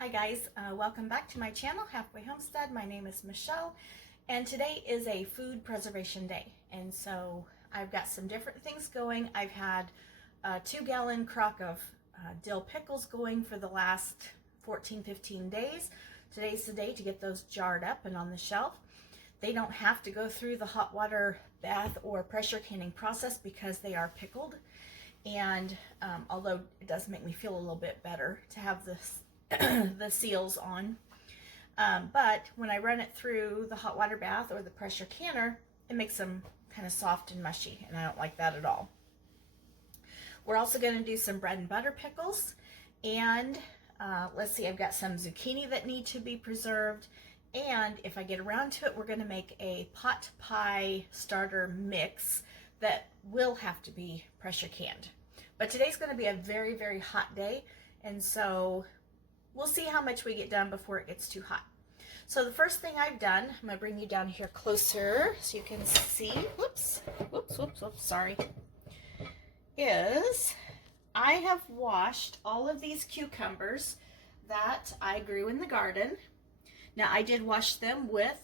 Hi guys, welcome back to my channel, Halfway Homestead. My name is Michelle, and today is a food preservation day. And so I've got some different things going. I've had a 2-gallon crock of dill pickles going for the last 14-15 days. Today's the day to get those jarred up and on the shelf. They don't have to go through the hot water bath or pressure canning process because they are pickled. And although it does make me feel a little bit better to have this the seals on, but when I run it through the hot water bath or the pressure canner, it makes them kind of soft and mushy, and I don't like that at all. We're also going to do some bread and butter pickles, and let's see, I've got some zucchini that need to be preserved, and if I get around to it, we're going to make a pot pie starter mix that will have to be pressure canned. But today's going to be a very, very hot day, and so we'll see how much we get done before it gets too hot. So the first thing I've done, I'm going to bring you down here closer so you can see, whoops, sorry, is I have washed all of these cucumbers that I grew in the garden. Now I did wash them with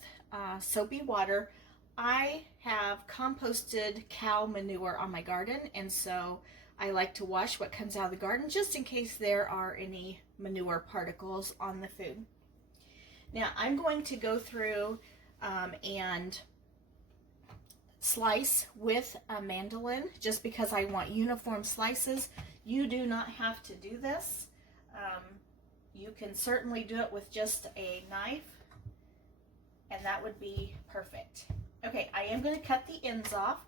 soapy water. I have composted cow manure on my garden, and so I like to wash what comes out of the garden just in case there are any manure particles on the food. Now I'm going to go through and slice with a mandolin just because I want uniform slices. You do not have to do this. You can certainly do it with just a knife, and that would be perfect. Okay, I am going to cut the ends off.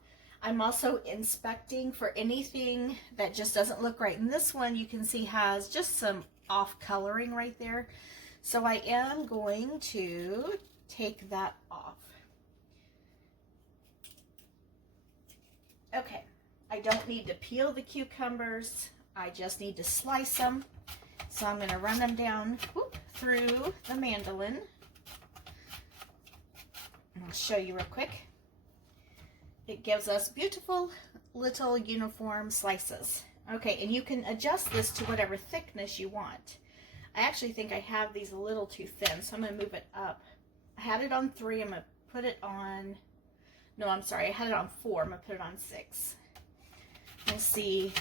I'm also inspecting for anything that just doesn't look right. And this one you can see has just some off coloring right there. So I am going to take that off. Okay, I don't need to peel the cucumbers. I just need to slice them. So I'm going to run them down through the mandolin. And I'll show you real quick. It gives us beautiful little uniform slices. Okay, and you can adjust this to whatever thickness you want. I actually think I have these a little too thin, so I'm going to move it up. I had it on 3, I'm going to put it on, no, I'm sorry, I had it on 4, I'm going to put it on 6. Let's see.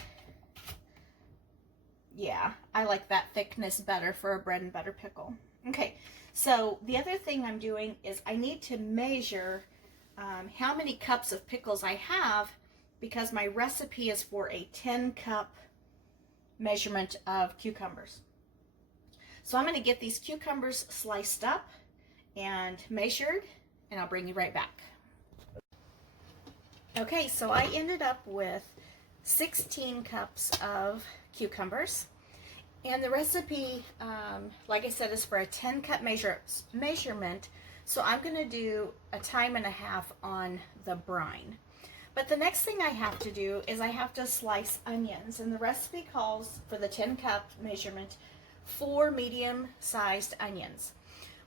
Yeah, I like that thickness better for a bread and butter pickle. Okay, so the other thing I'm doing is I need to measure how many cups of pickles I have, because my recipe is for a 10-cup measurement of cucumbers. So I'm going to get these cucumbers sliced up and measured, and I'll bring you right back. Okay, so I ended up with 16 cups of cucumbers, and the recipe, like I said, is for a 10-cup measurement. So I'm going to do a time and a half on the brine. But the next thing I have to do is I have to slice onions. And the recipe calls for the 10-cup measurement 4 medium-sized onions.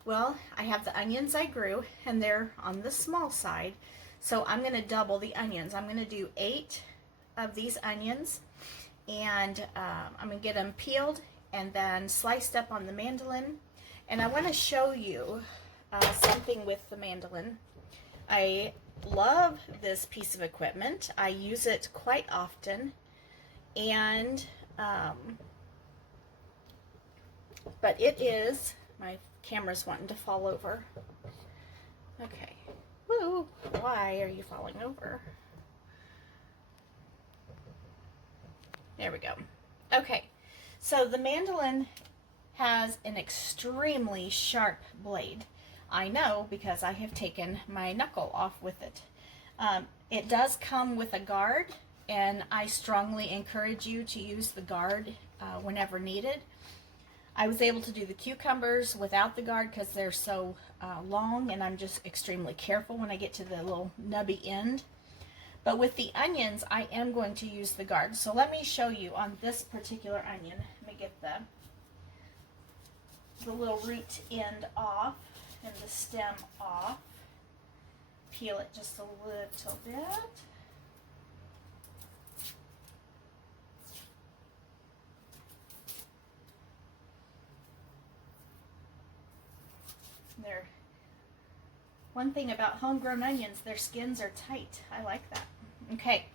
Well, I have the onions I grew, and they're on the small side. So I'm going to double the onions. I'm going to do 8 of these onions. And I'm going to get them peeled and then sliced up on the mandolin. And I want to show you something with the mandolin. I love this piece of equipment. I use it quite often, and but it is, my camera's wanting to fall over. Okay. Woo, why are you falling over? There we go. Okay, so the mandolin has an extremely sharp blade. I know because I have taken my knuckle off with it. It does come with a guard, and I strongly encourage you to use the guard whenever needed. I was able to do the cucumbers without the guard because they're so long, and I'm just extremely careful when I get to the little nubby end. But with the onions, I am going to use the guard. So let me show you on this particular onion. Let me get the little root end off and the stem off. Peel it just a little bit. One thing about homegrown onions, their skins are tight. I like that. Okay,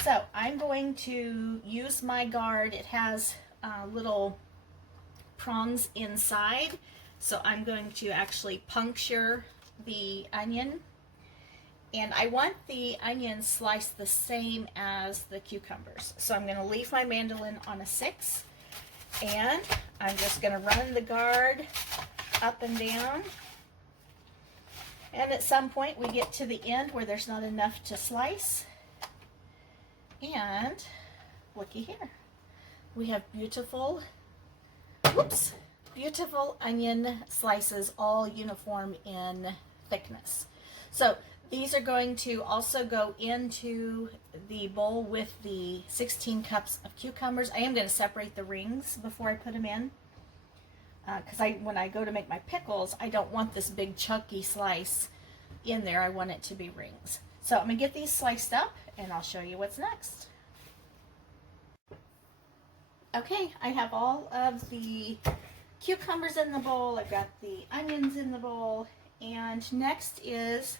so I'm going to use my guard. It has little prongs inside, so I'm going to actually puncture the onion. And I want the onions sliced the same as the cucumbers. So I'm going to leave my mandolin on a 6, and I'm just going to run the guard up and down. And at some point we get to the end where there's not enough to slice. And looky here. We have beautiful, beautiful onion slices, all uniform in thickness. So these are going to also go into the bowl with the 16 cups of cucumbers. I am going to separate the rings before I put them in. Because when I go to make my pickles, I don't want this big chunky slice in there. I want it to be rings. So I'm going to get these sliced up, and I'll show you what's next. Okay, I have all of the cucumbers in the bowl. I've got the onions in the bowl. And next is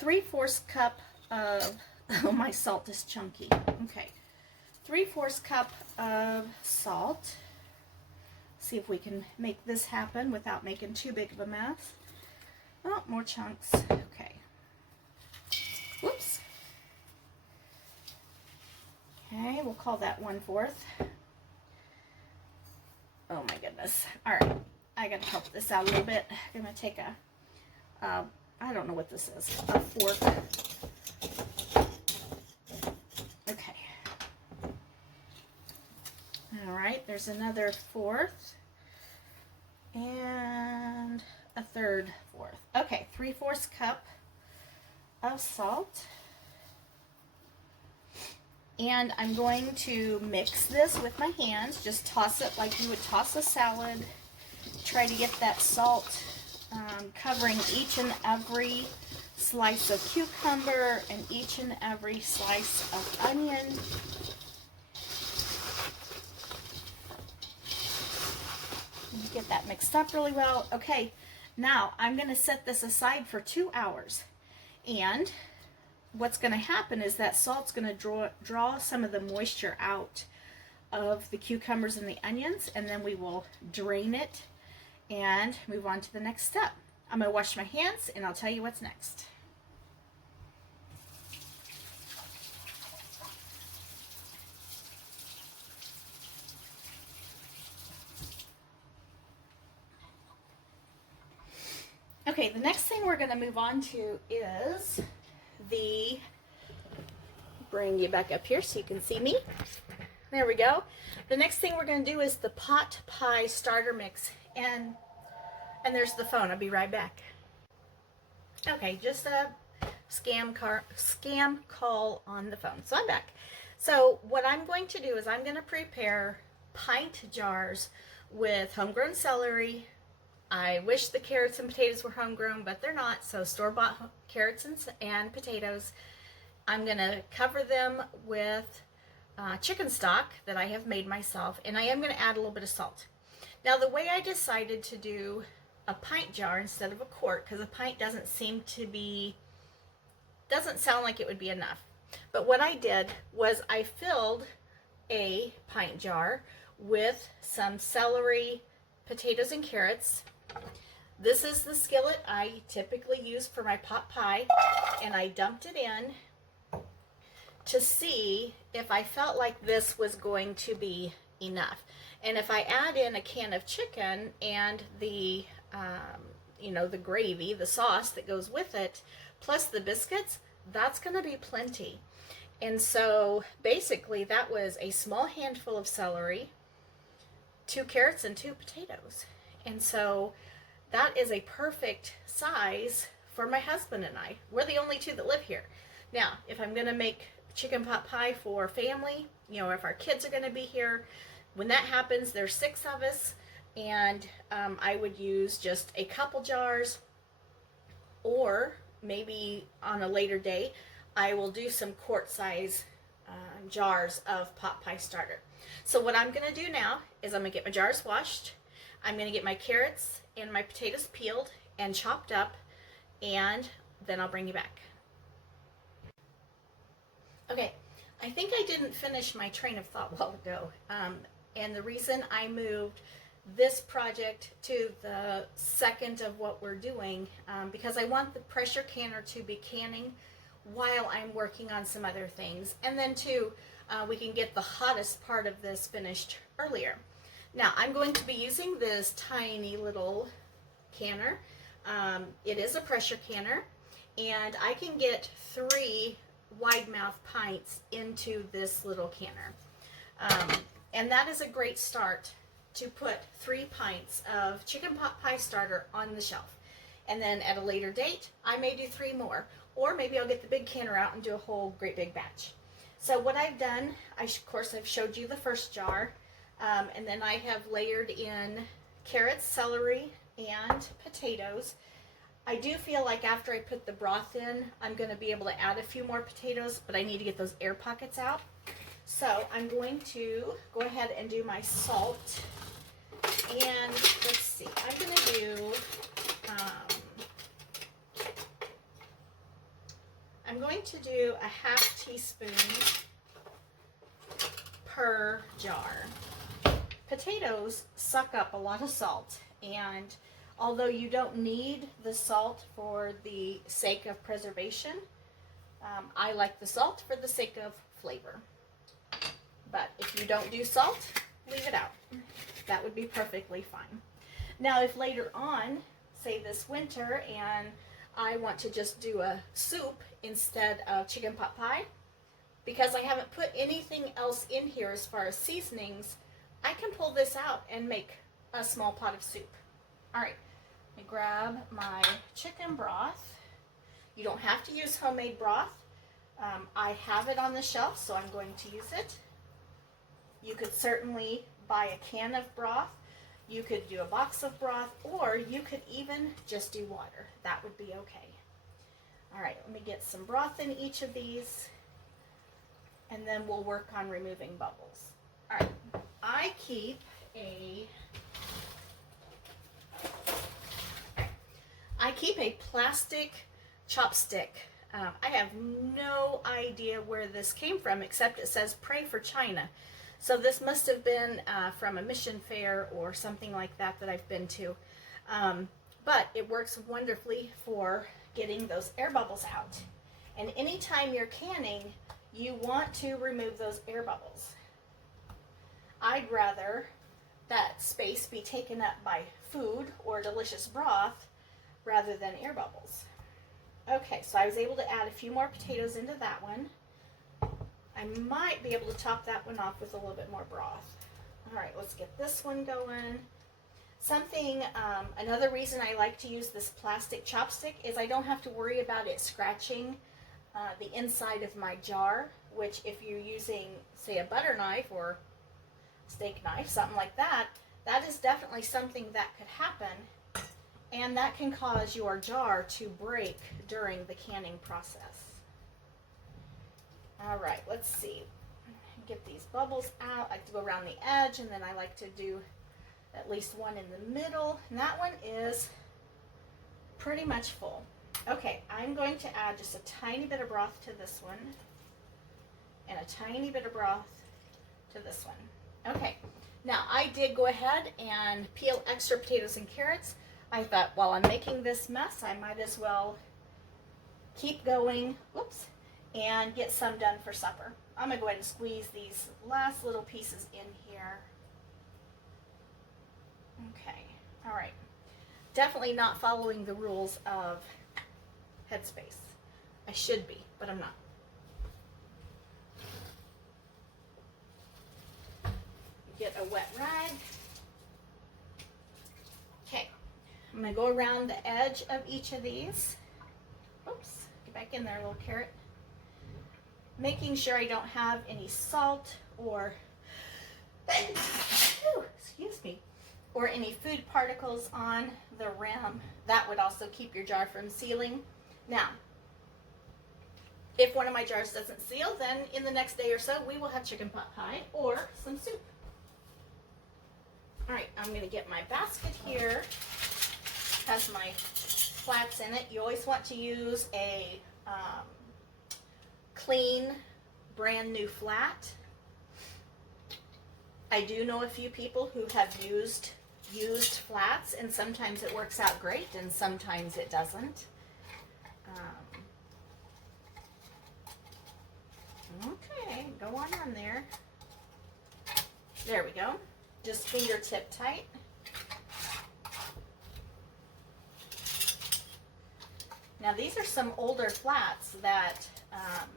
3/4 cup of, oh, my salt is chunky. Okay, 3/4 cup of salt. See if we can make this happen without making too big of a mess. Oh, more chunks. Okay. Whoops. Okay, we'll call that 1/4. Oh my goodness. All right, I gotta help this out a little bit. I'm gonna take I don't know what this is, a fork. Okay. All right, there's another 1/4 and a 1/3. Okay, 3/4 cup of salt. And I'm going to mix this with my hands. Just toss it like you would toss a salad. Try to get that salt covering each and every slice of cucumber and each and every slice of onion. Get that mixed up really well. Okay, now I'm going to set this aside for 2 hours. And what's going to happen is that salt's going to draw some of the moisture out of the cucumbers and the onions, and then we will drain it and move on to the next step. I'm going to wash my hands, and I'll tell you what's next. Okay, the next thing we're going to move on to is bring you back up here so you can see me. There we go. The next thing we're going to do is the pot pie starter mix. And there's the phone. I'll be right back. Okay, just a scam call on the phone. So I'm back. So what I'm going to do is I'm going to prepare pint jars with homegrown celery. I wish the carrots and potatoes were homegrown, but they're not. So store-bought carrots and potatoes. I'm going to cover them with chicken stock that I have made myself, and I am going to add a little bit of salt. Now, the way I decided to do a pint jar instead of a quart, because a pint doesn't sound like it would be enough. But what I did was I filled a pint jar with some celery, potatoes, and carrots. This is the skillet I typically use for my pot pie, and I dumped it in to see if I felt like this was going to be enough. And if I add in a can of chicken and the the gravy, the sauce that goes with it, plus the biscuits, that's going to be plenty. And so basically that was a small handful of celery, 2 carrots, and 2 potatoes. And so that is a perfect size for my husband and I. We're the only 2 that live here. Now, if I'm going to make chicken pot pie for family, if our kids are going to be here, when that happens, there's 6 of us, and I would use just a couple jars, or maybe on a later day, I will do some quart size jars of pot pie starter. So what I'm going to do now is I'm going to get my jars washed. I'm going to get my carrots and my potatoes peeled and chopped up, and then I'll bring you back. Okay, I think I didn't finish my train of thought a while ago, and the reason I moved this project to the second of what we're doing, because I want the pressure canner to be canning while I'm working on some other things, and then too, we can get the hottest part of this finished earlier. Now, I'm going to be using this tiny little canner. It is a pressure canner, and I can get 3 wide mouth pints into this little canner. And that is a great start to put 3 pints of chicken pot pie starter on the shelf. And then at a later date, I may do 3 more, or maybe I'll get the big canner out and do a whole great big batch. So what I've done, of course I've showed you the first jar, and then I have layered in carrots, celery, and potatoes. I do feel like after I put the broth in, I'm going to be able to add a few more potatoes, but I need to get those air pockets out. So I'm going to go ahead and do my salt. And let's see, I'm going to do, a half teaspoon per jar. Potatoes suck up a lot of salt, and although you don't need the salt for the sake of preservation, I like the salt for the sake of flavor. But if you don't do salt, leave it out. That would be perfectly fine. Now, if later on, say this winter, and I want to just do a soup instead of chicken pot pie, because I haven't put anything else in here as far as seasonings, I can pull this out and make a small pot of soup. All right, let me grab my chicken broth. You don't have to use homemade broth. I have it on the shelf, so I'm going to use it. You could certainly buy a can of broth. You could do a box of broth, or you could even just do water. That would be okay. All right, let me get some broth in each of these, and then we'll work on removing bubbles. All right, I keep a plastic chopstick. I have no idea where this came from, except it says pray for China. So this must have been from a mission fair or something like that that I've been to. But it works wonderfully for getting those air bubbles out. And anytime you're canning, you want to remove those air bubbles. I'd rather that space be taken up by food or delicious broth rather than air bubbles. Okay, so I was able to add a few more potatoes into that one. I might be able to top that one off with a little bit more broth. All right, let's get this one going. Another reason I like to use this plastic chopstick is I don't have to worry about it scratching the inside of my jar, which if you're using, say, a butter knife or steak knife, something like that, that is definitely something that could happen, and that can cause your jar to break during the canning process. All right, let's see. Get these bubbles out. I like to go around the edge, and then I like to do at least one in the middle. And that one is pretty much full. Okay, I'm going to add just a tiny bit of broth to this one, and a tiny bit of broth to this one. Okay, now I did go ahead and peel extra potatoes and carrots. I thought while I'm making this mess, I might as well keep going. Whoops. And get some done for supper. I'm going to go ahead and squeeze these last little pieces in here. Okay, all right. Definitely not following the rules of Headspace. I should be, but I'm not. Get a wet rag. Okay, I'm going to go around the edge of each of these. Oops, get back in there, little carrot. Making sure I don't have any salt or, excuse me, or any food particles on the rim. That would also keep your jar from sealing. Now, if one of my jars doesn't seal, then in the next day or so, we will have chicken pot pie or some soup. All right, I'm going to get my basket here. Has my flats in it. You always want to use a clean, brand new flat. I do know a few people who have used flats, and sometimes it works out great and sometimes it doesn't. Okay, go on there. There we go. Just fingertip tight. Now these are some older flats that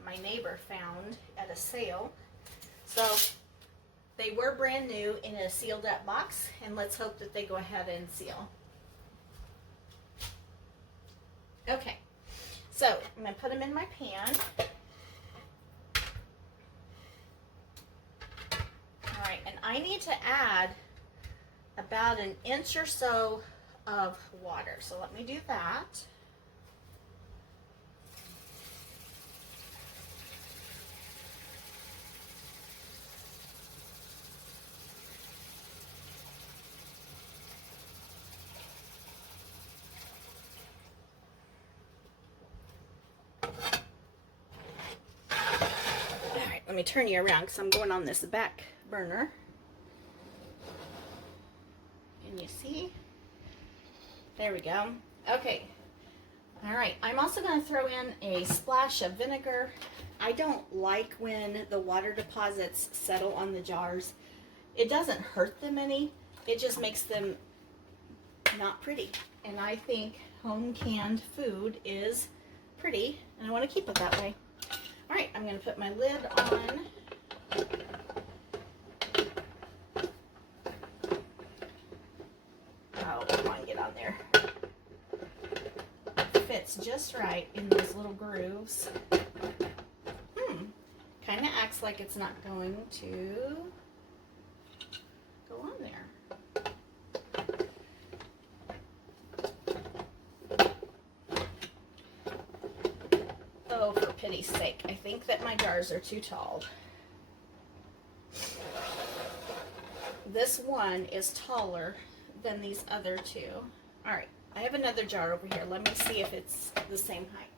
my neighbor found at a sale. So they were brand new in a sealed up box, and let's hope that they go ahead and seal. Okay, so I'm going to put them in my pan. All right, and I need to add about an inch or so of water. So let me do that. Let me turn you around because I'm going on this back burner. Can you see? There we go. Okay. All right. I'm also going to throw in a splash of vinegar. I don't like when the water deposits settle on the jars. It doesn't hurt them any. It just makes them not pretty. And I think home canned food is pretty, and I want to keep it that way. All right, I'm going to put my lid on. Oh, come on, get on there. Fits just right in those little grooves. Kind of acts like it's not going to go on there. Oh, for pity's sake, I think that my jars are too tall. This one is taller than these other two. All right, I have another jar over here. Let me see if it's the same height.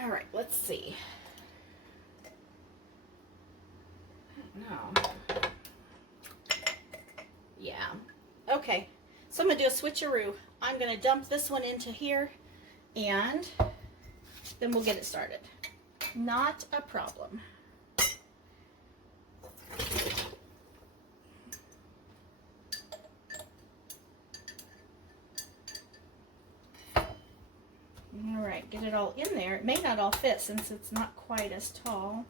All right, let's see. No. Yeah. Okay. So I'm going to do a switcheroo. I'm going to dump this one into here, and then we'll get it started. Not a problem. All right, get it all in there. It may not all fit since it's not quite as tall.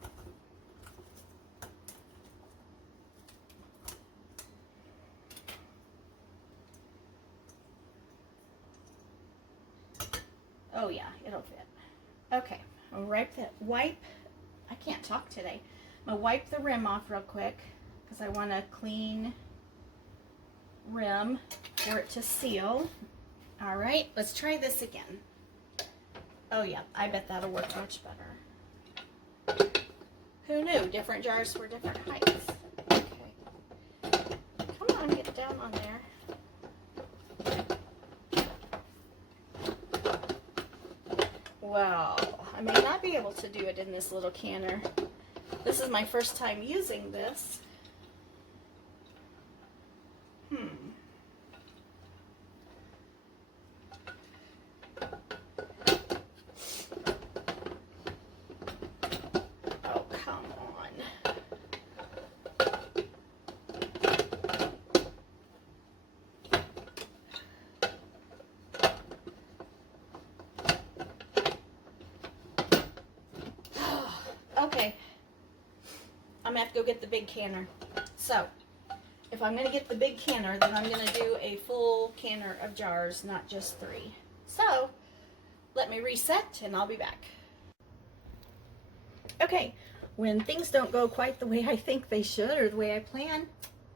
Oh yeah, it'll fit. Okay, I'll wipe, I can't talk today. I'm gonna wipe the rim off real quick because I want a clean rim for it to seal. All right, let's try this again. Oh yeah, I bet that'll work much better. Who knew? Different jars were different heights. Okay. Come on, get down on there. Well, I may not be able to do it in this little canner. This is my first time using this. Oh, come on. Okay, I'm gonna have to go get the big canner. So, if I'm gonna get the big canner, then I'm gonna do a full canner of jars, not just 3. So, let me reset and I'll be back. Okay, when things don't go quite the way I think they should or the way I plan,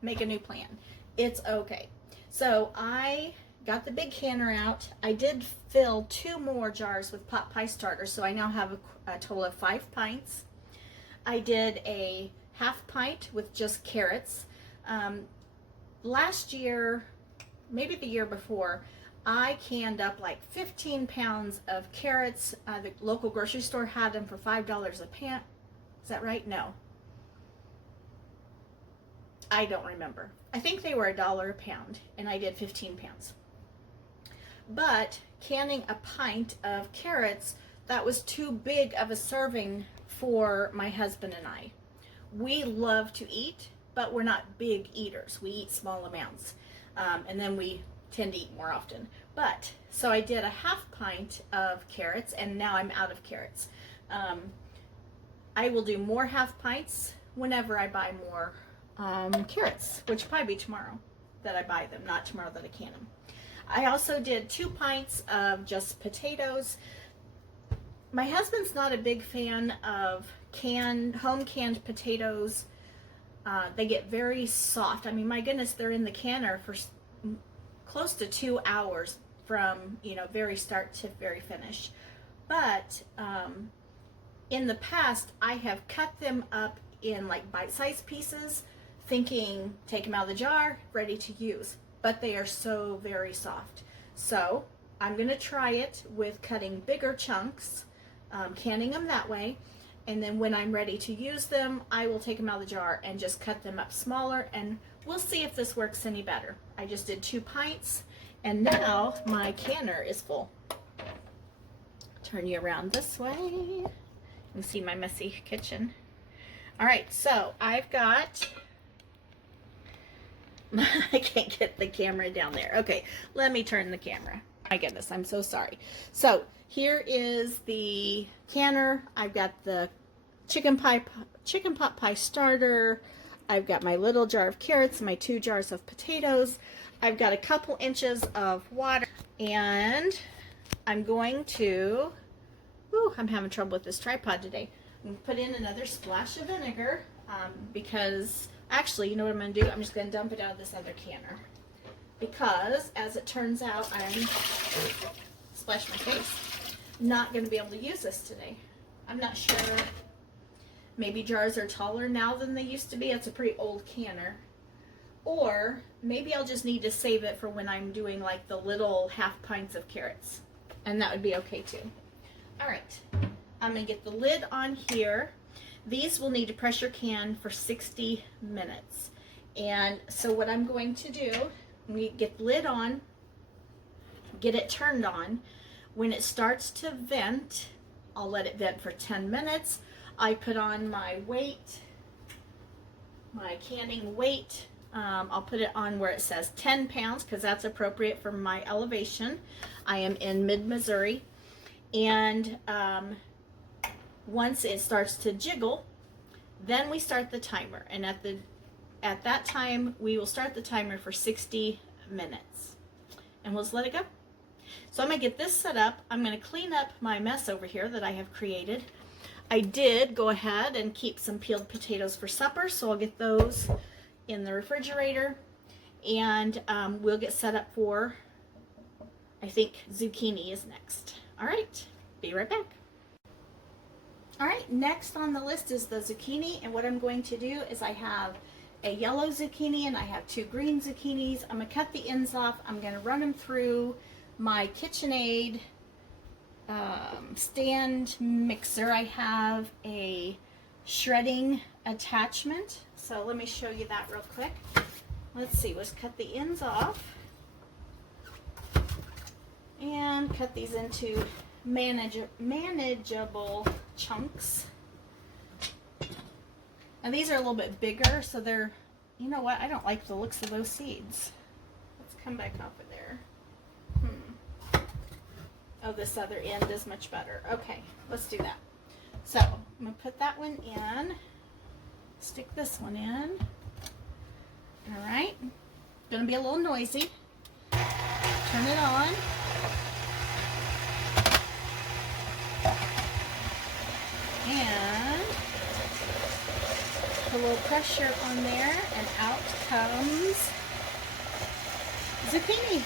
make a new plan. It's okay. So, I got the big canner out. I did fill 2 more jars with pot pie starter, so I now have a total of 5 pints. I did a half pint with just carrots. last year, maybe the year before, I canned up like 15 pounds of carrots. The local grocery store had them for $5 a pound. Is that right? No. I don't remember. I think they were $1 a pound, and I did 15 pounds. But canning a pint of carrots, that was too big of a serving for my husband and I. We love to eat, but we're not big eaters. We eat small amounts, and then we tend to eat more often. But so I did a half pint of carrots, and now I'm out of carrots. I will do more half pints whenever I buy more carrots, which will probably be tomorrow that I buy them, not tomorrow that I can them. I also did 2 pints of just potatoes. My husband's not a big fan of home canned potatoes. They get very soft. I mean, my goodness, they're in the canner for close to 2 hours from, very start to very finish. But in the past, I have cut them up in like bite-sized pieces, thinking take them out of the jar, ready to use. But they are so very soft. So I'm going to try it with cutting bigger chunks, canning them that way. And then when I'm ready to use them, I will take them out of the jar and just cut them up smaller, and we'll see if this works any better. I just did 2 pints, and now my canner is full. Turn you around this way. You can see my messy kitchen. All right, so I've got, I can't get the camera down there. Okay, let me turn the camera. My goodness, I'm so sorry. So here is the canner. I've got the chicken pot pie starter. I've got my little jar of carrots, my 2 jars of potatoes. I've got a couple inches of water, and I'm going to, I'm having trouble with this tripod today. I'm going to put in another splash of vinegar because actually, you know what I'm going to do? I'm just going to dump it out of this other canner because, as it turns out, I'm splash my face. Not going to be able to use this today. I'm not sure. Maybe jars are taller now than they used to be. It's a pretty old canner. Or maybe I'll just need to save it for when I'm doing like the little half pints of carrots. And that would be okay too. All right. I'm going to get the lid on here. These will need to pressure can for 60 minutes. And so what I'm going to do, we get the lid on, get it turned on. When it starts to vent, I'll let it vent for 10 minutes. I put on my weight, my canning weight. I'll put it on where it says 10 pounds because that's appropriate for my elevation. I am in mid-Missouri. And once it starts to jiggle, then we start the timer. And at that time, we will start the timer for 60 minutes. And we'll just let it go. So I'm going to get this set up. I'm going to clean up my mess over here that I have created. I did go ahead and keep some peeled potatoes for supper, so I'll get those in the refrigerator. And we'll get set up for, I think, zucchini is next. All right, be right back. All right, next on the list is the zucchini, and what I'm going to do is I have a yellow zucchini and I have 2 green zucchinis. I'm going to cut the ends off. I'm going to run them through my KitchenAid stand mixer. I have a shredding attachment, so let me show you that real quick. Let's see, let's cut the ends off and cut these into manageable chunks. And these are a little bit bigger, so they're, you know what, I don't like the looks of those seeds. Let's come back off of there. Oh, this other end is much better. Okay, let's do that. So I'm going to put that one in, stick this one in. All right, going to be a little noisy. Turn it on. And put a little pressure on there, and out comes zucchini.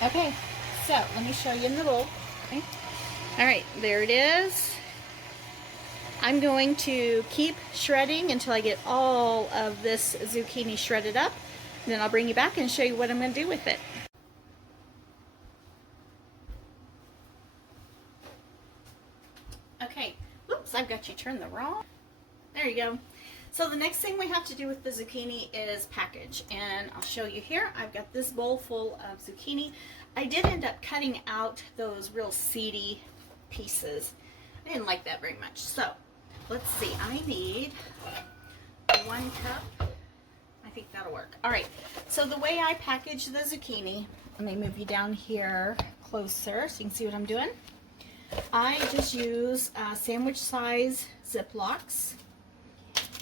Okay, so let me show you in the bowl. Okay. All right, there it is. I'm going to keep shredding until I get all of this zucchini shredded up. And then I'll bring you back and show you what I'm going to do with it. Okay, whoops, I've got you turned the wrong. There you go. So the next thing we have to do with the zucchini is package. And I'll show you here. I've got this bowl full of zucchini. I did end up cutting out those real seedy pieces. I didn't like that very much. So let's see, I need 1 cup. I think that'll work. All right, so the way I package the zucchini, let me move you down here closer so you can see what I'm doing. I just use sandwich size Ziplocs,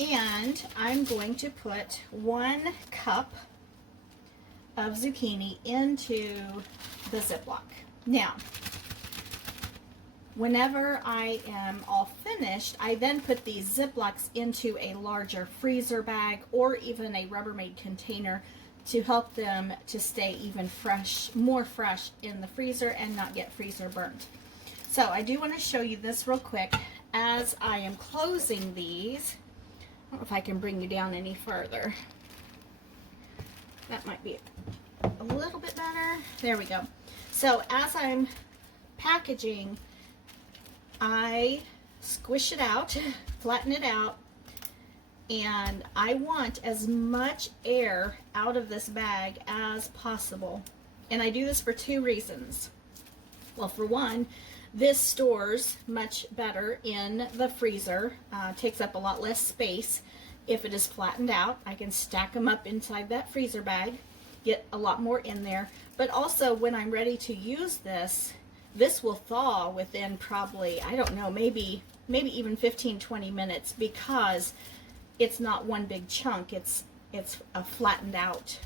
and I'm going to put 1 cup of zucchini into the Ziploc. Now, whenever I am all finished, I then put these Ziplocs into a larger freezer bag or even a Rubbermaid container to help them to stay even fresh, more fresh in the freezer and not get freezer burnt. So I do want to show you this real quick as I am closing these. I don't know if I can bring you down any further. That might be a little bit better. There we go. So as I'm packaging, I squish it out, flatten it out, and I want as much air out of this bag as possible. And I do this for 2 reasons. Well, for one, this stores much better in the freezer, takes up a lot less space. If it is flattened out, I can stack them up inside that freezer bag, get a lot more in there. But also when I'm ready to use this, this will thaw within probably, I don't know, maybe even 15-20 minutes, because it's not one big chunk. It's a flattened out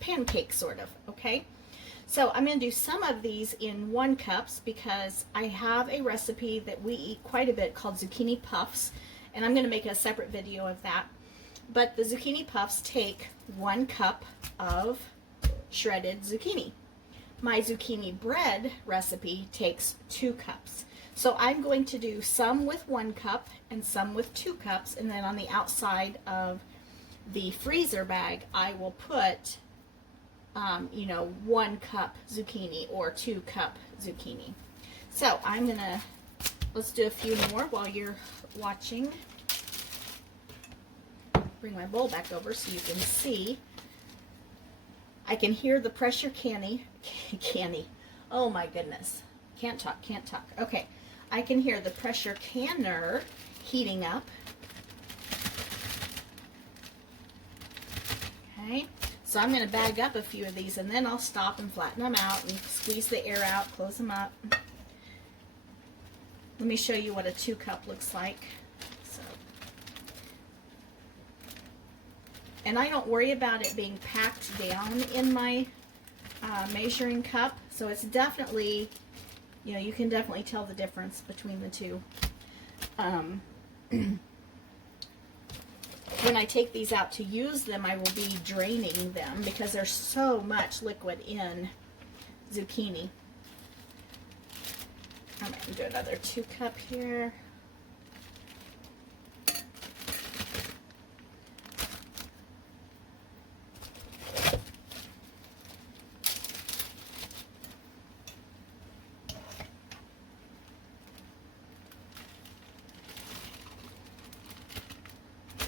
pancake sort of, okay? So I'm going to do some of these in 1 cups because I have a recipe that we eat quite a bit called zucchini puffs, and I'm going to make a separate video of that. But the zucchini puffs take 1 cup of shredded zucchini. My zucchini bread recipe takes 2 cups. So I'm going to do some with 1 cup and some with 2 cups, and then on the outside of the freezer bag I will put 1 cup zucchini or 2 cup zucchini. So I'm gonna, let's do a few more while you're watching. Bring my bowl back over so you can see. I can hear the pressure canny. Oh my goodness. Can't talk. Okay. I can hear the pressure canner heating up. Okay. So I'm going to bag up a few of these, and then I'll stop and flatten them out and squeeze the air out, close them up. Let me show you what a 2 cup looks like. So, and I don't worry about it being packed down in my measuring cup. So it's definitely, you can definitely tell the difference between the two. When I take these out to use them, I will be draining them because there's so much liquid in zucchini. I'm going to do another 2 cup here.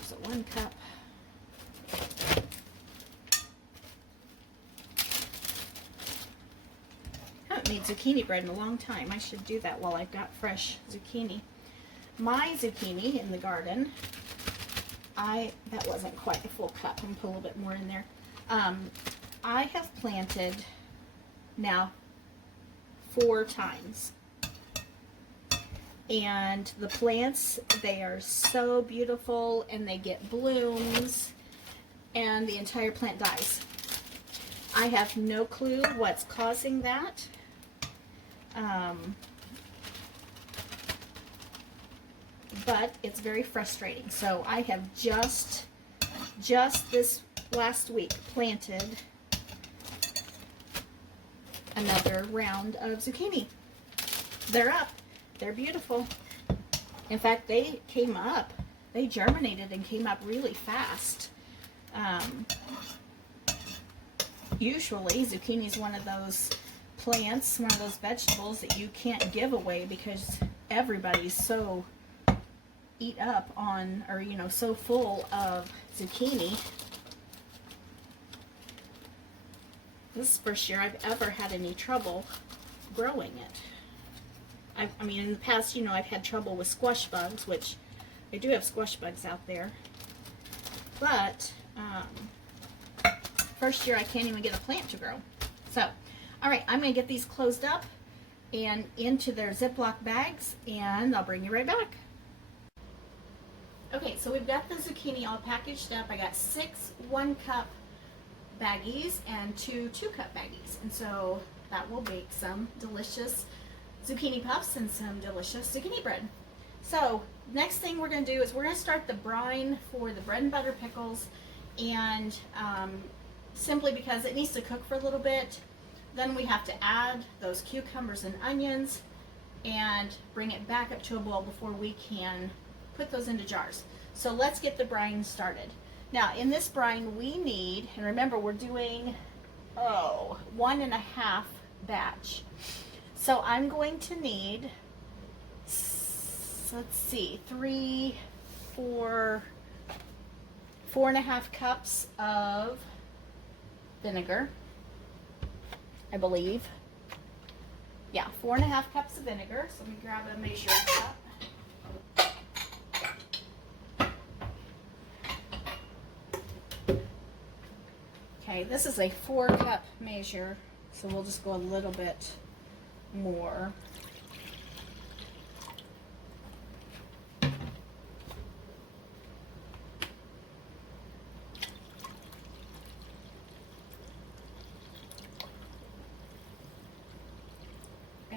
So 1 cup. Haven't made zucchini bread in a long time. I should do that while I've got fresh zucchini. My zucchini in the garden, that wasn't quite a full cup. I'm going to put a little bit more in there. I have planted now 4 times. And the plants, they are so beautiful, and they get blooms, and the entire plant dies. I have no clue what's causing that. But it's very frustrating. So I have just this last week planted another round of zucchini. They're up. they're beautiful. In fact, they came up, they germinated and came up really fast. Usually zucchini is one of those plants, one of those vegetables that you can't give away because everybody's so eat up on, or you know, so full of zucchini. This is the first year I've ever had any trouble growing it. I mean, in the past, you know, I've had trouble with squash bugs, which I do have squash bugs out there. But first year I can't even get a plant to grow. So, all right, I'm going to get these closed up and into their Ziploc bags, and I'll bring you right back. Okay, so we've got the zucchini all packaged up. I got 6 1-cup baggies and 2 2-cup baggies. And so that will bake some delicious zucchini puffs and some delicious zucchini bread. So next thing we're going to do is we're going to start the brine for the bread and butter pickles, and simply because it needs to cook for a little bit, then we have to add those cucumbers and onions and bring it back up to a boil before we can put those into jars. So let's get the brine started. Now in this brine we need, and remember we're doing 1.5 batch. So I'm going to need, let's see, 4.5 cups of vinegar, I believe. Yeah, 4.5 cups of vinegar. So let me grab a measuring cup. Okay, this is a 4-cup measure, so we'll just go a little bit more.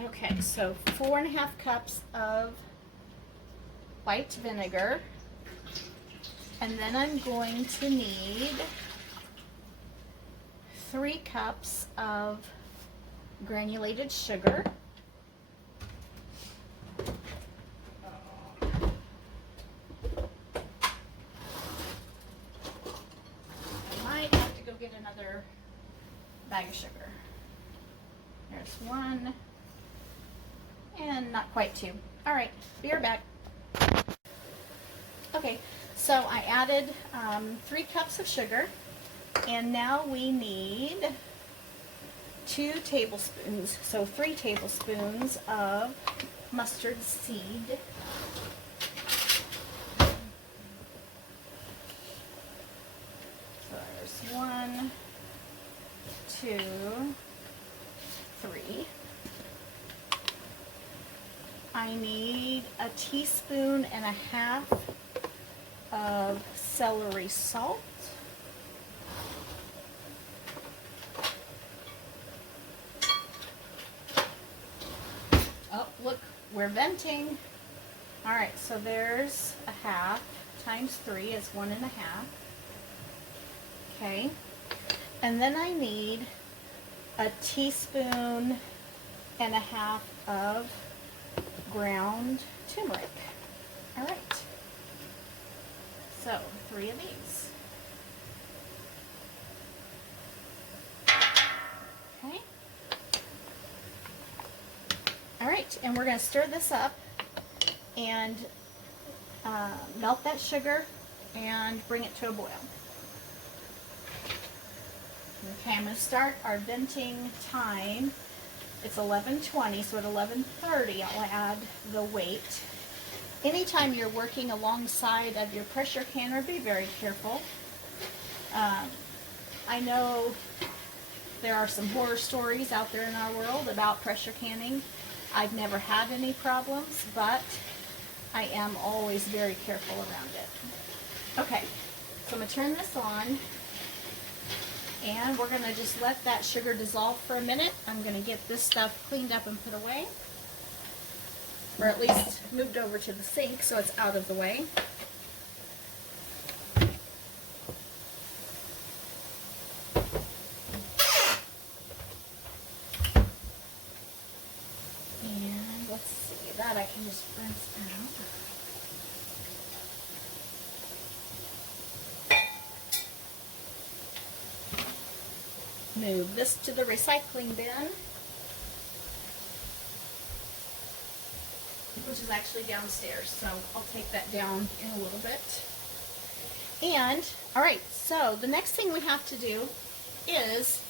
Okay, so 4.5 cups of white vinegar, and then I'm going to need 3 cups of granulated sugar. I might have to go get another bag of sugar. There's 1, and not quite 2. All right, be right back. Okay, so I added 3 cups of sugar, and now we need 2 tablespoons, so 3 tablespoons of mustard seed. So there's 1, 2, 3. I need 1.5 teaspoons of celery salt. Oh, look, we're venting. All right, so there's 1/2 times 3 is 1.5. Okay, and then I need 1.5 teaspoons of ground turmeric. All right, so 3 of these. Okay. All right, and we're going to stir this up and melt that sugar and bring it to a boil. Okay, I'm going to start our venting time. It's 11:20, so at 11:30 I'll add the weight. Anytime you're working alongside of your pressure canner, be very careful. I know there are some horror stories out there in our world about pressure canning. I've never had any problems, but I am always very careful around it. Okay, so I'm going to turn this on, and we're going to just let that sugar dissolve for a minute. I'm going to get this stuff cleaned up and put away, or at least moved over to the sink so it's out of the way. And let's see, that I can just rinse out. Move this to the recycling bin, which is actually downstairs, so I'll take that down in a little bit. And, alright, so the next thing we have to do is,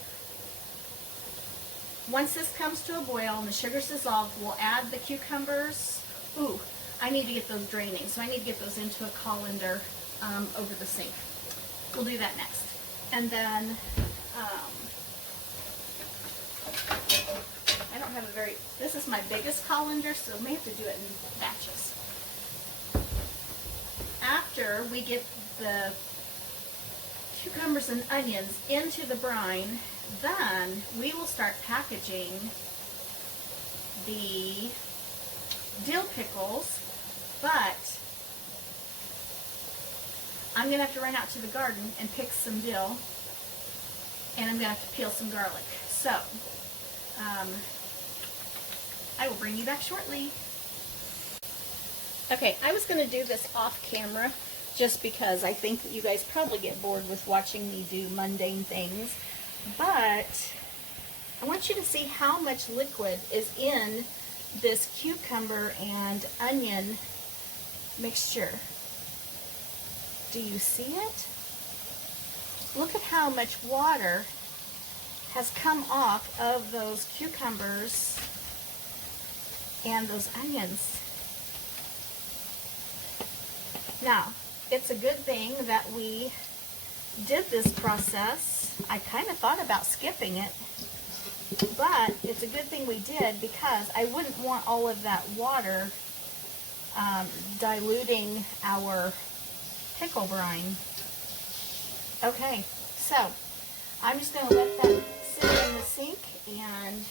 once this comes to a boil and the sugar's dissolved, we'll add the cucumbers. Ooh, I need to get those draining, so I need to get those into a colander over the sink. We'll do that next. And then, I don't have a very, this is my biggest colander, so we may have to do it in batches. After we get the cucumbers and onions into the brine, then we will start packaging the dill pickles, but I'm going to have to run out to the garden and pick some dill, and I'm going to have to peel some garlic. So, I will bring you back shortly. Okay, I was going to do this off camera just because I think that you guys probably get bored with watching me do mundane things, but I want you to see how much liquid is in this cucumber and onion mixture. Do you see it? Look at how much water has come off of those cucumbers and those onions. Now, it's a good thing that we did this process. I kind of thought about skipping it, but it's a good thing we did because I wouldn't want all of that water diluting our pickle brine. Okay, so I'm just going to let that sit in the sink and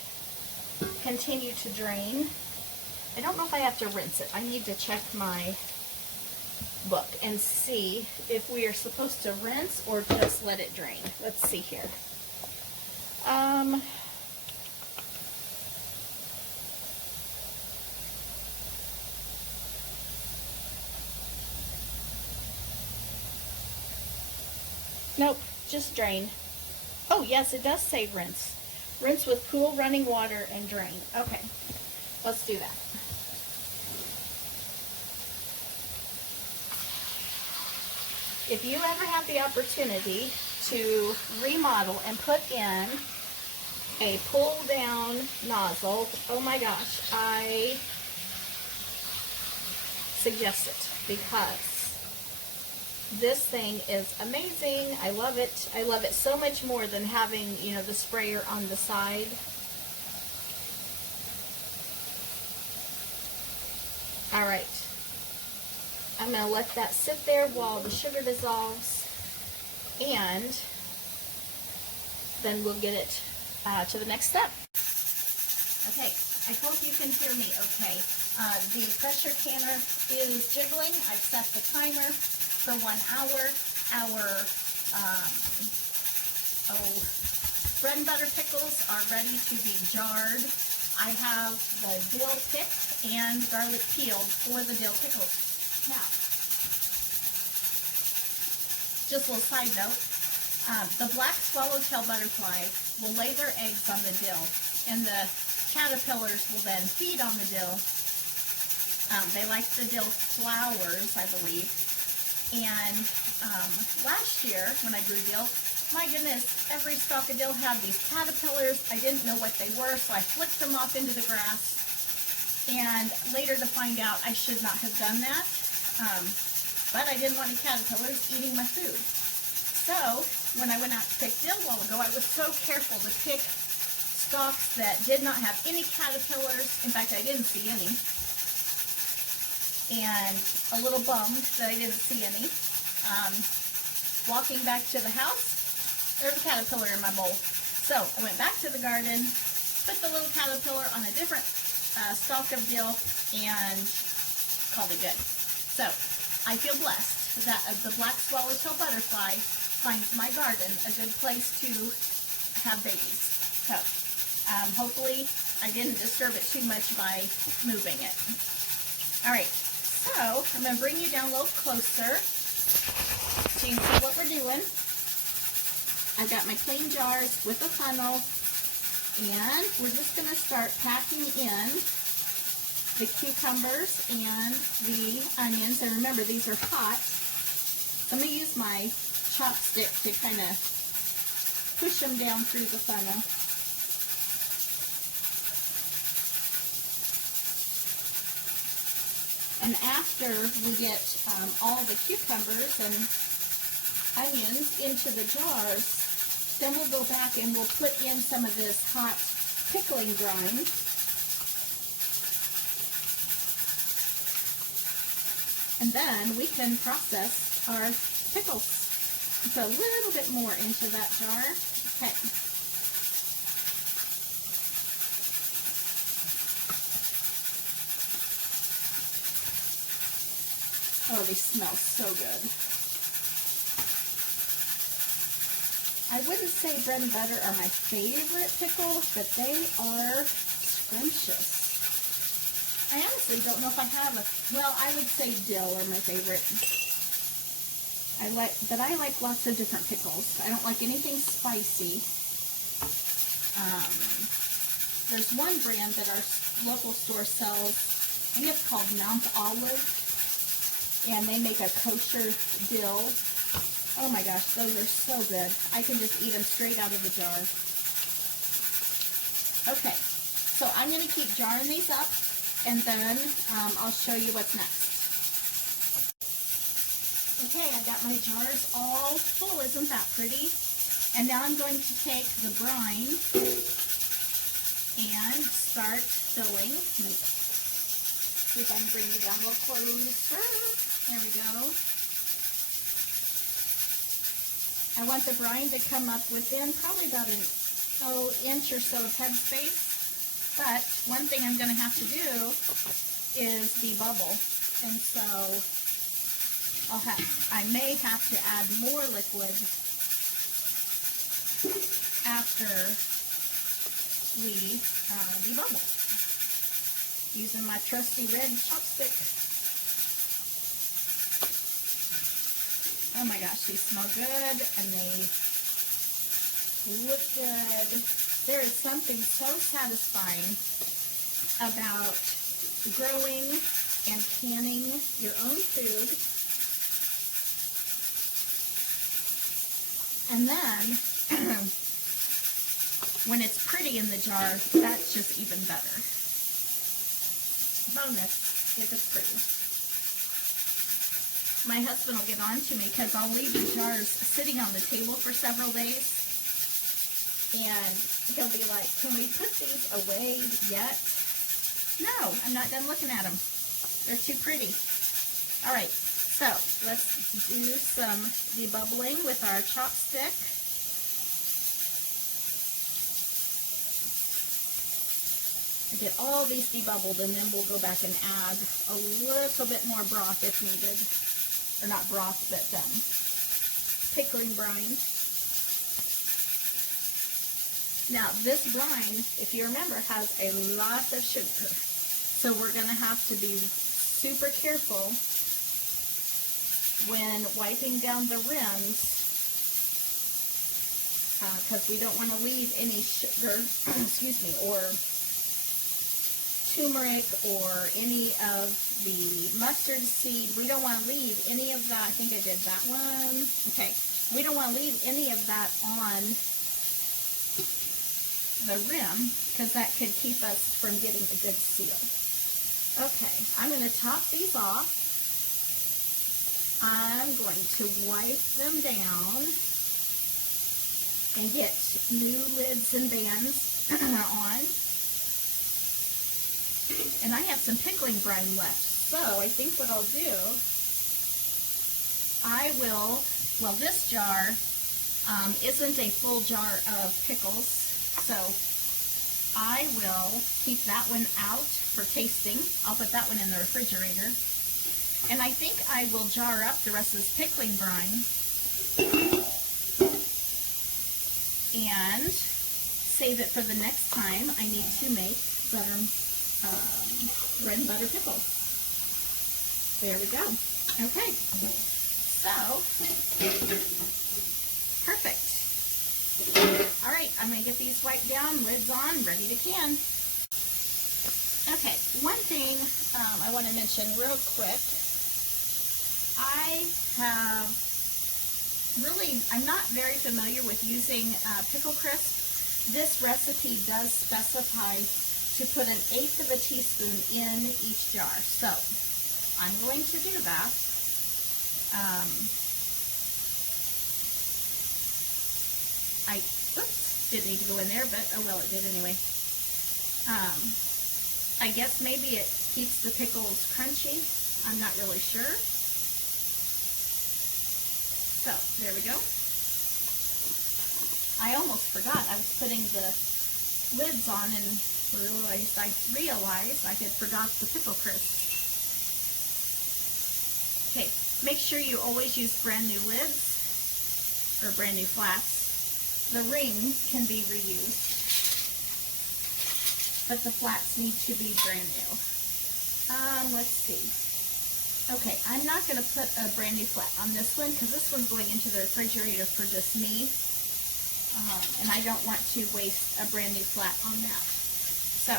continue to drain. I don't know if I have to rinse it. I need to check my book and see if we are supposed to rinse or just let it drain. Let's see here. Nope, just drain. Oh yes, it does say rinse. Rinse with cool running water and drain. Okay, let's do that. If you ever have the opportunity to remodel and put in a pull down nozzle, oh my gosh, I suggest it because this thing is amazing. I love it. I love it so much more than having, you know, the sprayer on the side. All right. I'm going to let that sit there while the sugar dissolves, and then we'll get it to the next step. Okay, I hope you can hear me okay. The pressure canner is jiggling. I've set the timer for 1 hour. Our bread and butter pickles are ready to be jarred. I have the dill picked and garlic peeled for the dill pickles. Now, just a little side note, the black swallowtail butterfly will lay their eggs on the dill, and the caterpillars will then feed on the dill. They like the dill flowers, I believe. And last year, when I grew dill, my goodness, every stalk of dill had these caterpillars. I didn't know what they were, so I flicked them off into the grass. And later to find out I should not have done that. But I didn't want any caterpillars eating my food. So, when I went out to pick dill a while ago, I was so careful to pick stalks that did not have any caterpillars. In fact, I didn't see any. And a little bummed that I didn't see any. Walking back to the house, there's a caterpillar in my bowl. So, I went back to the garden, put the little caterpillar on a different stalk of dill, and called it good. So, I feel blessed that the black swallowtail butterfly finds my garden a good place to have babies. So, hopefully I didn't disturb it too much by moving it. All right, so I'm going to bring you down a little closer so you can see what we're doing. I've got my clean jars with a funnel, and we're just going to start packing in the cucumbers and the onions. And remember, these are hot. So I'm going to use my chopstick to kind of push them down through the funnel. And after we get all the cucumbers and onions into the jars, then we'll go back and we'll put in some of this hot pickling brine. And then we can process our pickles. Put a little bit more into that jar. Okay. Oh, they smell so good. I wouldn't say bread and butter are my favorite pickles, but they are scrumptious. I honestly don't know if I have well, I would say dill are my favorite. I like lots of different pickles. I don't like anything spicy. There's one brand that our local store sells. I think it's called Mount Olive, and they make a kosher dill. Oh my gosh, those are so good. I can just eat them straight out of the jar. Okay, so I'm going to keep jarring these up, and then I'll show you what's next. Okay, I've got my jars all full. Isn't that pretty? And now I'm going to take the brine and start filling. Let me see if I can bring you down a little closer. There we go. I want the brine to come up within probably about an inch or so of headspace. But one thing I'm going to have to do is debubble. And so I may have to add more liquid after we debubble, using my trusty red chopstick. Oh my gosh, these smell good and they look good. There is something so satisfying about growing and canning your own food. And then, when it's pretty in the jar, that's just even better. Bonus, if it's pretty. My husband will get on to me because I'll leave the jars sitting on the table for several days. And he'll be like, can we put these away yet? No, I'm not done looking at them. They're too pretty. All right. So, let's do some debubbling with our chopstick. Get all these debubbled, and then we'll go back and add a little bit more broth if needed. Or not broth, but pickling brine. Now, this brine, if you remember, has a lot of sugar. So we're going to have to be super careful when wiping down the rims, because we don't want to leave any sugar, excuse me, or turmeric or any of the mustard seed. We don't want to leave any of that. I think I did that one. Okay. We don't want to leave any of that on the rim because that could keep us from getting a good seal. Okay. I'm going to top these off. I'm going to wipe them down and get new lids and bands on. And I have some pickling brine left. So I think what I'll do, well, this jar isn't a full jar of pickles, so I will keep that one out for tasting. I'll put that one in the refrigerator. And I think I will jar up the rest of this pickling brine and save it for the next time I need to make bread and butter pickles. There we go. Okay, so perfect. All right, I'm gonna get these wiped down, lids on, ready to can. Okay, one thing I want to mention real quick. I'm not very familiar with using pickle crisp. This recipe does specify to put 1/8 of a teaspoon in each jar. So I'm going to do that. Oops, didn't need to go in there, but oh well, it did anyway. I guess maybe it keeps the pickles crunchy. I'm not really sure. So there we go. I almost forgot I was putting the lids on and realized I had forgot the pickle crisp. Okay, make sure you always use brand new lids or brand new flats. The rings can be reused, but the flats need to be brand new. Let's see. Okay, I'm not going to put a brand new flat on this one because this one's going into the refrigerator for just me. And I don't want to waste a brand new flat on that. So,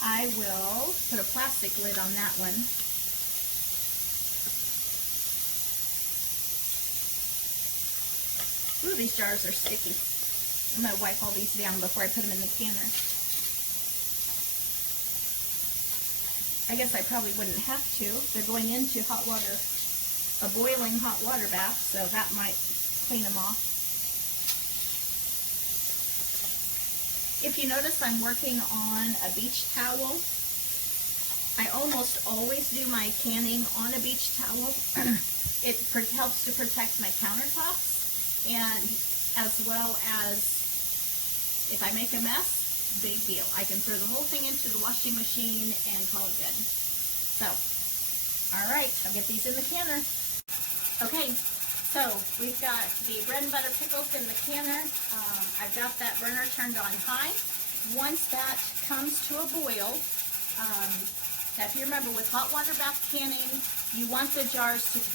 I will put a plastic lid on that one. Ooh, these jars are sticky. I'm going to wipe all these down before I put them in the canner. I guess I probably wouldn't have to. They're going into hot water, a boiling hot water bath, so that might clean them off. If you notice, I'm working on a beach towel. I almost always do my canning on a beach towel. It helps to protect my countertops, and as well as if I make a mess, big deal. I can throw the whole thing into the washing machine and call it good. So, all right, I'll get these in the canner. Okay, so we've got the bread and butter pickles in the canner. I've got that burner turned on high. Once that comes to a boil, now if you remember with hot water bath canning, you want the jars to be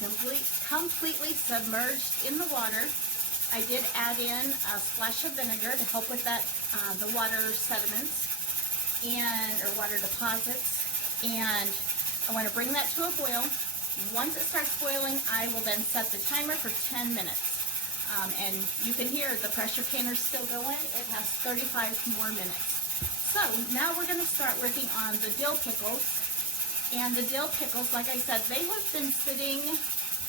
completely submerged in the water. I did add in a splash of vinegar to help with that, the water sediments or water deposits. And I want to bring that to a boil. Once it starts boiling, I will then set the timer for 10 minutes. And you can hear the pressure canner still going. It has 35 more minutes. So now we're going to start working on the dill pickles. And the dill pickles, like I said, they have been sitting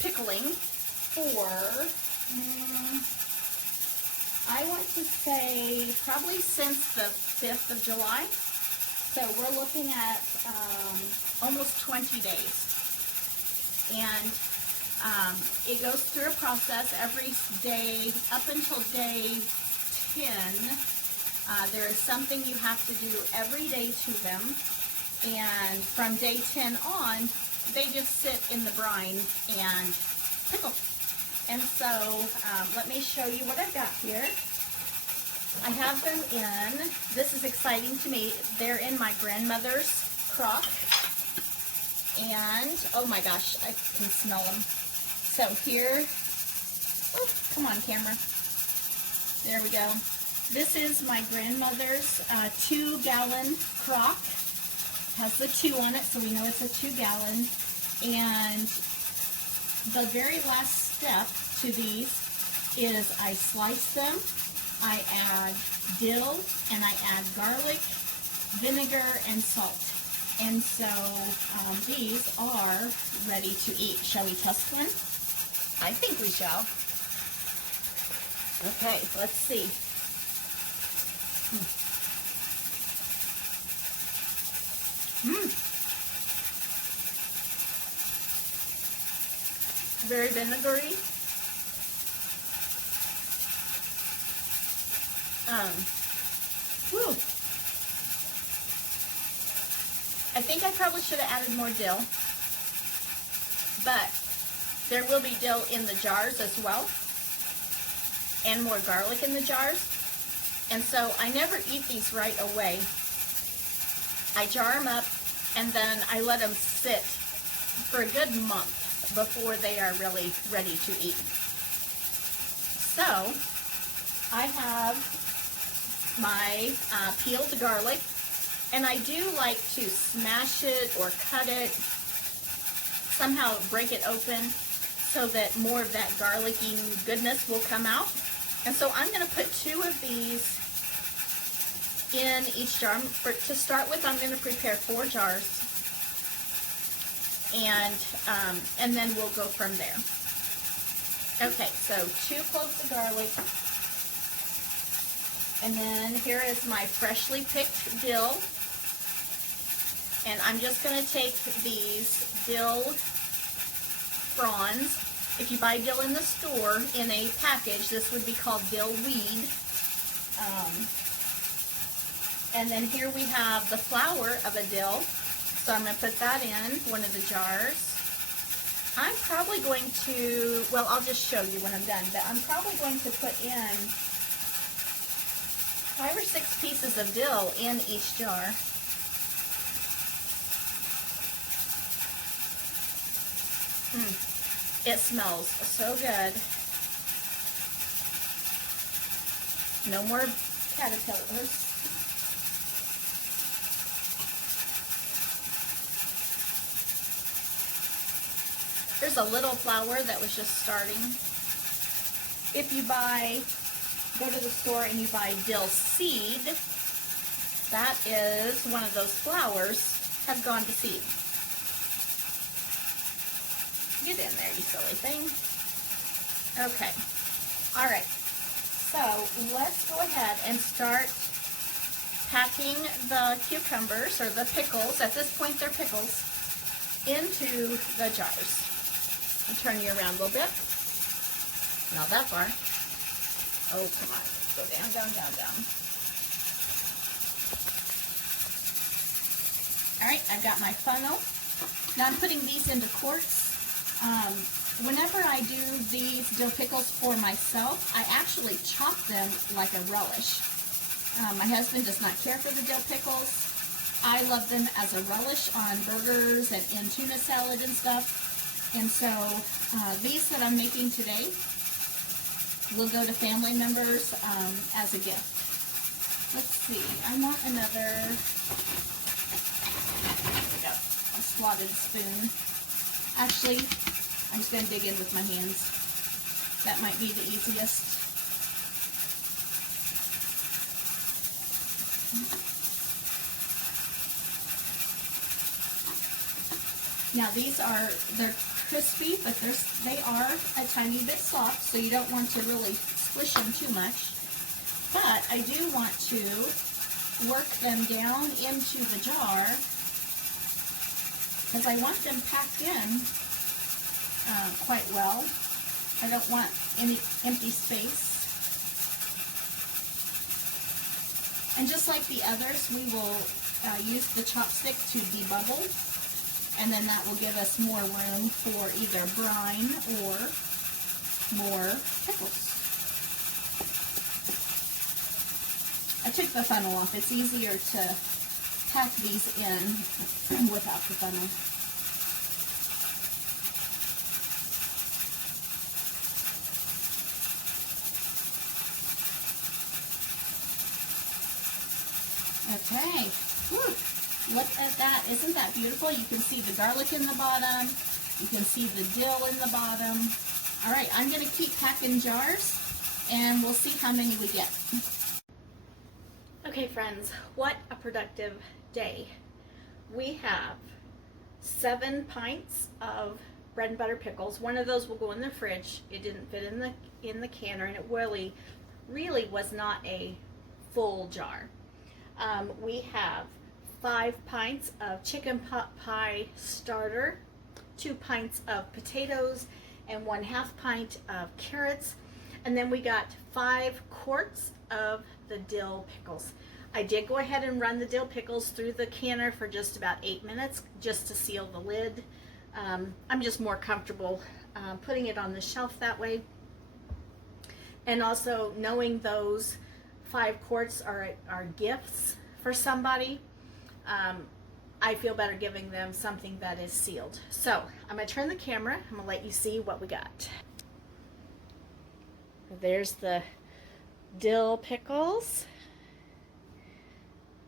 pickling for I want to say probably since the 5th of July. So we're looking at almost 20 days. And it goes through a process every day up until day 10. There is something you have to do every day to them. And from day 10 on, they just sit in the brine and pickle. And so, let me show you what I've got here. I have them in, this is exciting to me, they're in my grandmother's crock. And, oh my gosh, I can smell them. So here, oh, come on camera. There we go. This is my grandmother's 2-gallon crock. Has the 2 on it, so we know it's a 2-gallon. And the very last step to these is I slice them, I add dill, and I add garlic, vinegar, and salt. And so these are ready to eat. Shall we test one? I think we shall. Okay, let's see. Very vinegary. Whew. I think I probably should have added more dill, but there will be dill in the jars as well, and more garlic in the jars. And so I never eat these right away. I jar them up, and then I let them sit for a good month before they are really ready to eat. So I have my peeled garlic, and I do like to smash it or cut it, somehow break it open so that more of that garlicky goodness will come out. And so I'm going to put 2 of these in each jar. To start with, I'm going to prepare 4 jars, and then we'll go from there. Okay, so 2 cloves of garlic, and then here is my freshly picked dill, and I'm just going to take these dill fronds. If you buy dill in the store in a package, this would be called dill weed. And then here we have the flower of a dill. So I'm going to put that in one of the jars. I'm probably going to, well, I'll just show you when I'm done, but I'm probably going to put in 5 or 6 pieces of dill in each jar. It smells so good. No more caterpillars. There's a little flower that was just starting. If you go to the store and you buy dill seed, that is one of those flowers have gone to seed. Get in there, you silly thing. Okay. All right. So let's go ahead and start packing the cucumbers, or the pickles, at this point they're pickles, into the jars. I'll turn you around a little bit. Not that far. Oh, come on. Go down, down, down, down. All right, I've got my funnel. Now I'm putting these into quarts. Whenever I do these dill pickles for myself, I actually chop them like a relish. My husband does not care for the dill pickles. I love them as a relish on burgers and in tuna salad and stuff. And so these that I'm making today will go to family members as a gift. Let's see, I want another, there we go, a slotted spoon. Actually, I'm just going to dig in with my hands. That might be the easiest. Now they're crispy, but they are a tiny bit soft, so you don't want to really squish them too much. But I do want to work them down into the jar because I want them packed in quite well. I don't want any empty space. And just like the others, we will use the chopstick to debubble, and then that will give us more room for either brine or more pickles. I took the funnel off. It's easier to pack these in without the funnel. Okay, whew. Look at that. Isn't that beautiful? You can see the garlic in the bottom. You can see the dill in the bottom. All right, I'm going to keep packing jars, and we'll see how many we get. Okay, friends, what a productive day. We have 7 pints of bread and butter pickles. One of those will go in the fridge. It didn't fit in the canner, and it really was not a full jar. We have 5 pints of chicken pot pie starter, 2 pints of potatoes, and 1/2 pint of carrots. And then we got 5 quarts of the dill pickles. I did go ahead and run the dill pickles through the canner for just about 8 minutes just to seal the lid. I'm just more comfortable putting it on the shelf that way. And also knowing those 5 quarts are gifts for somebody. I feel better giving them something that is sealed. So I'm going to turn the camera. I'm going to let you see what we got. There's the dill pickles.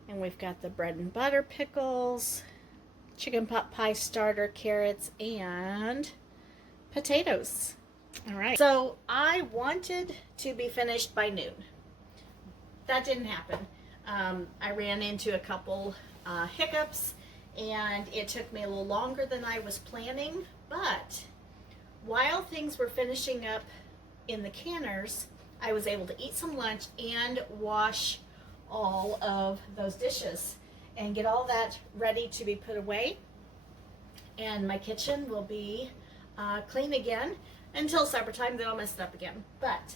And we've got the bread and butter pickles, chicken pot pie starter, carrots, and potatoes. All right. So I wanted to be finished by noon. That didn't happen. I ran into a couple hiccups, and it took me a little longer than I was planning. But while things were finishing up in the canners, I was able to eat some lunch and wash all of those dishes and get all that ready to be put away, and my kitchen will be clean again until supper time. Then I'll mess it up again. But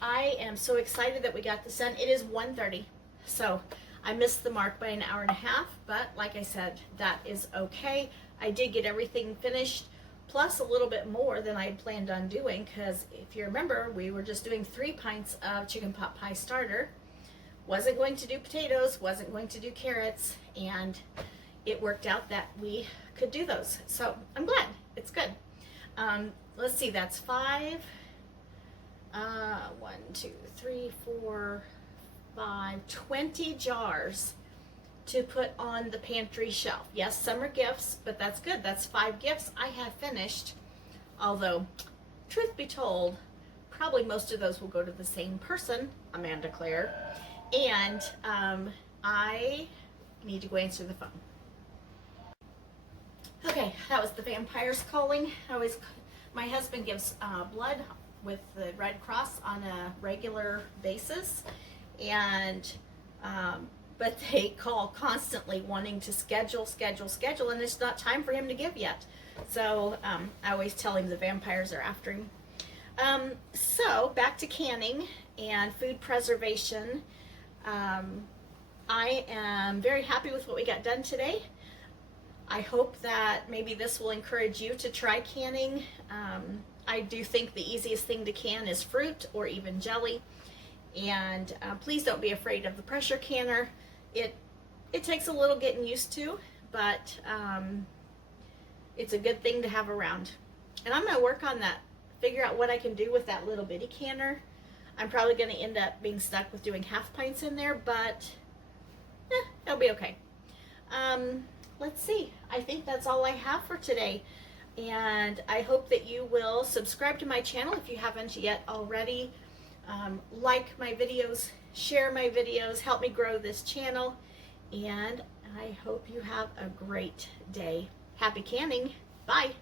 I am so excited that we got this done. It is 1:30, so I missed the mark by an hour and a half, but like I said, that is okay. I did get everything finished, plus a little bit more than I had planned on doing, because if you remember, we were just doing 3 pints of chicken pot pie starter. Wasn't going to do potatoes, wasn't going to do carrots, and it worked out that we could do those. So I'm glad. It's good. Let's see, that's 5, 1, 2, 3, 4, 5, 20 jars to put on the pantry shelf. Yes, some are gifts, but that's good. That's 5 gifts I have finished. Although, truth be told, probably most of those will go to the same person, Amanda Claire. And I need to go answer the phone. Okay, that was the vampires calling. My husband gives blood with the Red Cross on a regular basis, and but they call constantly wanting to schedule, and it's not time for him to give yet. So I always tell him the vampires are after him. So back to canning and food preservation. I am very happy with what we got done today. I hope that maybe this will encourage you to try canning. I do think the easiest thing to can is fruit or even jelly. And please don't be afraid of the pressure canner. It takes a little getting used to, but it's a good thing to have around. And I'm going to work on that, figure out what I can do with that little bitty canner. I'm probably going to end up being stuck with doing half pints in there, but it'll be okay. Let's see. I think that's all I have for today. And I hope that you will subscribe to my channel if you haven't yet already. Like my videos, share my videos, help me grow this channel. And I hope you have a great day. Happy canning. Bye.